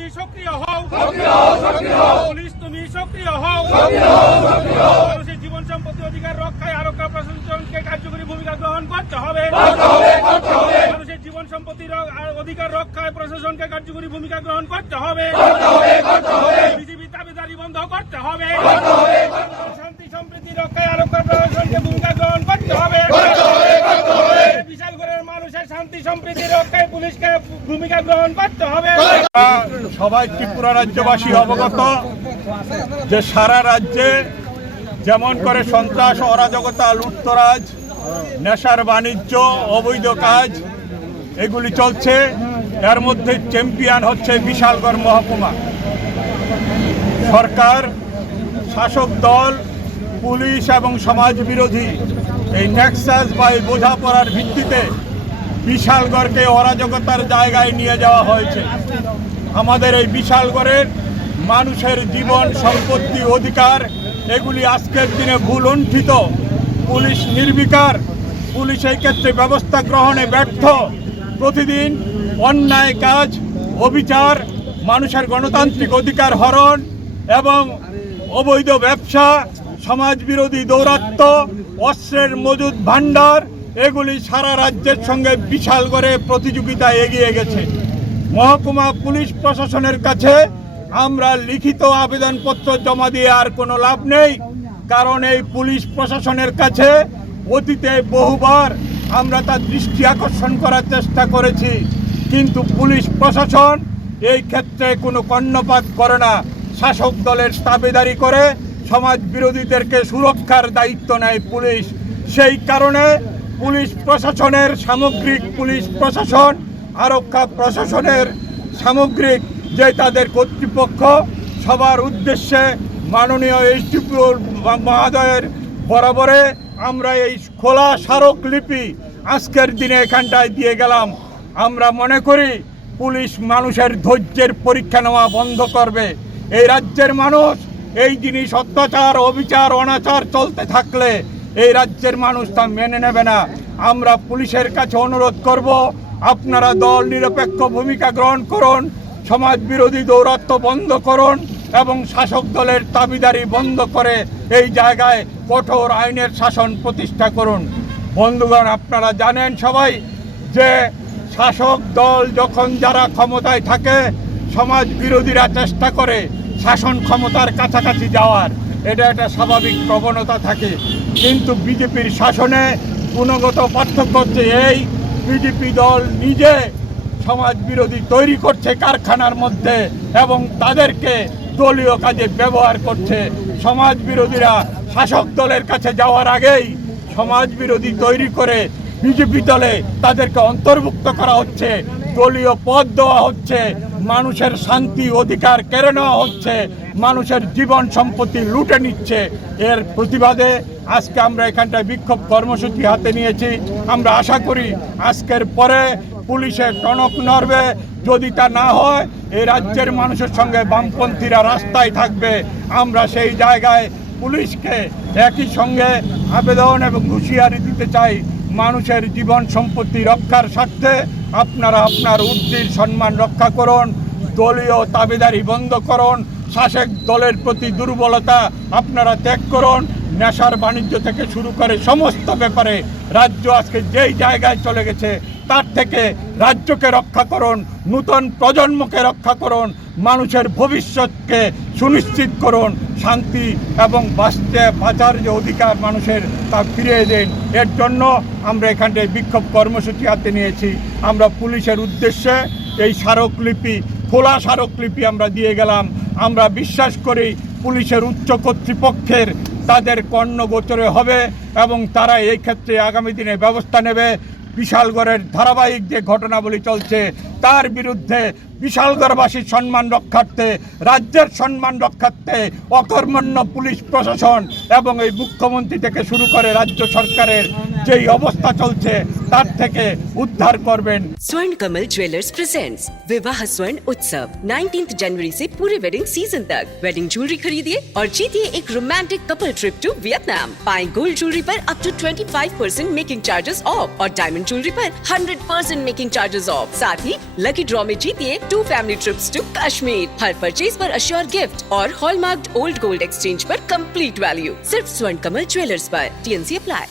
তুমি সক্রিয় হও, পুলিশ তুমি সক্রিয় হও। মানুষের জীবন সম্পত্তি অধিকার রক্ষায় আরক্ষা প্রশাসনকে কার্যকরী ভূমিকা গ্রহণ করতে হবে। মানুষের জীবন সম্পত্তির অধিকার রক্ষায় প্রশাসনকে কার্যকরী ভূমিকা গ্রহণ করতে হবে। বিজেপি দাবিদারি বন্ধ করতে হবে। শান্তি সম্প্রীতি রক্ষায় আরক্ষা প্রশাসনকে ভূমিকা গ্রহণ করতে হবে। বিশালগড়ের মানুষের শান্তি সম্প্রীতি রক্ষায় পুলিশকে ভূমিকা গ্রহণ করতে হবে। সবাই ত্রিপুরা রাজ্যবাসী অবগত যে সারা রাজ্যে যেমন করে সন্ত্রাস, অরাজকতা, লুটতরাজ, নেশার বাণিজ্য, অবৈধ কাজ এগুলি চলছে। এর মধ্যে চ্যাম্পিয়ন হচ্ছে বিশালগড় মহকুমা। সরকার, শাসক দল, পুলিশ এবং সমাজ বিরোধী এই নেক্সাস বা এই বোঝাপড়ার ভিত্তিতে বিশালগড়কে অরাজকতার জায়গায় নিয়ে যাওয়া হয়েছে। আমাদের এই বিশালগড়ের মানুষের জীবন সম্পত্তি অধিকার এগুলি আজকের দিনে ভুলুণ্ঠিত। পুলিশ নির্বিকার, পুলিশ এই ক্ষেত্রে ব্যবস্থা গ্রহণে ব্যর্থ। প্রতিদিন অন্যায় কাজ, অবিচার, মানুষের গণতান্ত্রিক অধিকার হরণ এবং অবৈধ ব্যবসা, সমাজ বিরোধী দৌরাত্ম্য, অস্ত্রের মজুদ ভাণ্ডার এগুলি সারা রাজ্যের সঙ্গে বিশালগড়ে প্রতিযোগিতায় এগিয়ে গেছে। মহকুমা পুলিশ প্রশাসনের কাছে আমরা লিখিত আবেদনপত্র জমা দিয়ে আর কোনো লাভ নেই, কারণ এই পুলিশ প্রশাসনের কাছে অতীতে বহুবার আমরা তার দৃষ্টি আকর্ষণ করার চেষ্টা করেছি, কিন্তু পুলিশ প্রশাসন এই ক্ষেত্রে কোনো কর্ণপাত করে না। শাসক দলের দাবিদারি করে সমাজ বিরোধীদেরকে সুরক্ষার দায়িত্ব নেয় পুলিশ। সেই কারণে পুলিশ প্রশাসনের সামগ্রিক, পুলিশ প্রশাসন আরক্ষা প্রশাসনের সামগ্রিক যে তাদের কর্তৃপক্ষ, সবার উদ্দেশ্যে মাননীয় এসডিপি মহোদয়ের বরাবরে আমরা এই খোলা স্মারকলিপি আজকের দিনে এখানটায় দিয়ে গেলাম। আমরা মনে করি পুলিশ মানুষের ধৈর্যের পরীক্ষা নেওয়া বন্ধ করবে। এই রাজ্যের মানুষ এই জিনিস অত্যাচার, অবিচার, অনাচার চলতে থাকলে এই রাজ্যের মানুষ তা মেনে নেবে না। আমরা পুলিশের কাছে অনুরোধ করব, আপনারা দল নিরপেক্ষ ভূমিকা গ্রহণ করুন, সমাজ বিরোধী দৌরাত্ম্য বন্ধ করুন এবং শাসক দলের দাবিদারি বন্ধ করে এই জায়গায় কঠোর আইনের শাসন প্রতিষ্ঠা করুন। বন্ধুগণ, আপনারা জানেন সবাই যে শাসক দল যখন যারা ক্ষমতায় থাকে, সমাজ বিরোধীরা চেষ্টা করে শাসন ক্ষমতার কাছাকাছি যাওয়ার, এটা একটা স্বাভাবিক প্রবণতা থাকে। কিন্তু বিজেপির শাসনে গুণগত পার্থক্য হচ্ছে এই, বিজেপি দল নিজে সমাজ বিরোধী তৈরি করছে কারখানার মধ্যে এবং তাদেরকে দলীয় কাজে ব্যবহার করছে। সমাজ বিরোধীরা শাসক দলের কাছে যাওয়ার আগেই সমাজ বিরোধী তৈরি করে বিজেপি দলে তাদেরকে অন্তর্ভুক্ত করা হচ্ছে, দলীয় পদ দেওয়া হচ্ছে, মানুষের শান্তি অধিকার কেড়ে নেওয়া হচ্ছে, মানুষের জীবন সম্পত্তি লুটে নিচ্ছে। এর প্রতিবাদে আজকে আমরা এখানটায় বিক্ষোভ কর্মসূচি হাতে নিয়েছি। আমরা আশা করি আজকের পরে পুলিশের টনক নড়বে। যদি তা না হয়, এই রাজ্যের মানুষের সঙ্গে বামপন্থীরা রাস্তায় থাকবে। আমরা সেই জায়গায় পুলিশকে একই সঙ্গে আবেদন এবং হুঁশিয়ারি দিতে চাই, মানুষের জীবন সম্পত্তি রক্ষার স্বার্থে আপনারা আপনার ঊর্ধ্বের সম্মান রক্ষা করুন, দলীয় দাবিদারি বন্ধ করুন, শাসক দলের প্রতি দুর্বলতা আপনারা ত্যাগ করুন। নেশার বাণিজ্য থেকে শুরু করে সমস্ত ব্যাপারে রাজ্য আজকে যেই জায়গায় চলে গেছে তার থেকে রাজ্যকে রক্ষা করুন, নূতন প্রজন্মকে রক্ষা করুন, মানুষের ভবিষ্যৎকে সুনিশ্চিত করুন, শান্তি এবং বাঁচার যে অধিকার মানুষের তা ফিরিয়ে দিন। এর জন্য আমরা এখানটায় বিক্ষোভ কর্মসূচি হাতে নিয়েছি। আমরা পুলিশের উদ্দেশ্যে এই স্মারকলিপি, খোলা স্মারকলিপি আমরা দিয়ে গেলাম। আমরা বিশ্বাস করি পুলিশের উচ্চ কর্তৃপক্ষের তাদের কর্ণগোচরে হবে এবং তারা এই ক্ষেত্রে আগামী দিনে ব্যবস্থা নেবে। বিশালগড়ের ধারাবাহিক যে ঘটনাবলী চলছে তার বিরুদ্ধে বিশালগড়বাসীর সম্মান রক্ষার্থে, রাজ্যের সম্মান রক্ষার্থে অকর্মণ্য পুলিশ প্রশাসন এবং এই মুখ্যমন্ত্রী থেকে শুরু করে রাজ্য সরকারের যেই অবস্থা চলছে তার থেকে উদ্ধার করবেন। स्वर्ण कमल ज्वेलर्स प्रेजेंट्स विवाह स्वर्ण उत्सव 19 जनवरी से पूरे वेडिंग सीजन तक। वेडिंग ज्वेलरी खरीदिए और जीतिए एक romantic couple trip to Vietnam. पाएं गोल्ड ज्वेलरी पर up to 25% making charges off और डायमंड ज्वेलरी पर 100% मेकिंग चार्जेस ऑफ। साथ ही लकी ड्रॉ में जीतिए 2 फैमिली ट्रिप्स टू कश्मीर। हर परचेज पर अश्योर गिफ्ट और हॉलमार्क्ड ओल्ड गोल्ड एक्सचेंज पर कंप्लीट वैल्यू। सिर्फ स्वर्ण कमल ज्वेलर्स पर। TNC apply.